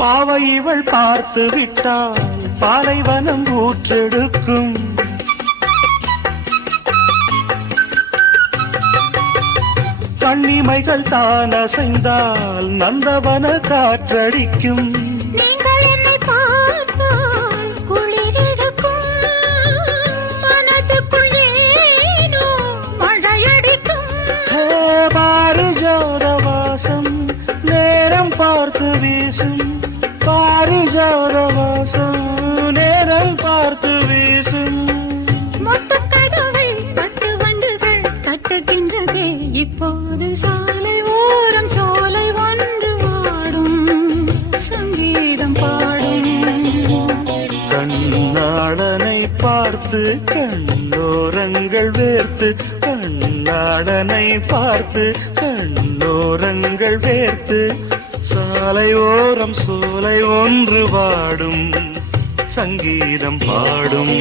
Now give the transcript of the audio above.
பாவை இவள் பார்த்து விட்டால் பாலைவனம் ஊற்றெடுக்கும். கண்ணிமைகள் தான் அசைந்தால் நந்தவன காற்றடிக்கும். பாரிஜாதவாசம் நேரம் பார்த்து வீசும். பாரிஜாதவாசம் நேரம் பார்த்து வீசும். மொட்டுக்கதவை பட்டு வண்டுகள் தட்டுகின்றதே இப்போது. சாலை ஓரம் சோலை ஒன்று வாடும் சங்கீதம் பாடும். கண்ணாளனை பார்த்து கண்ணோரங்கள் வேர்த்து. கண்ணாளனை பார்த்து கண்ணோரங்கள் வேர்த்து. சாலை ஓரம் சோலை ஒன்று வாடும் சங்கீதம் பாடும்.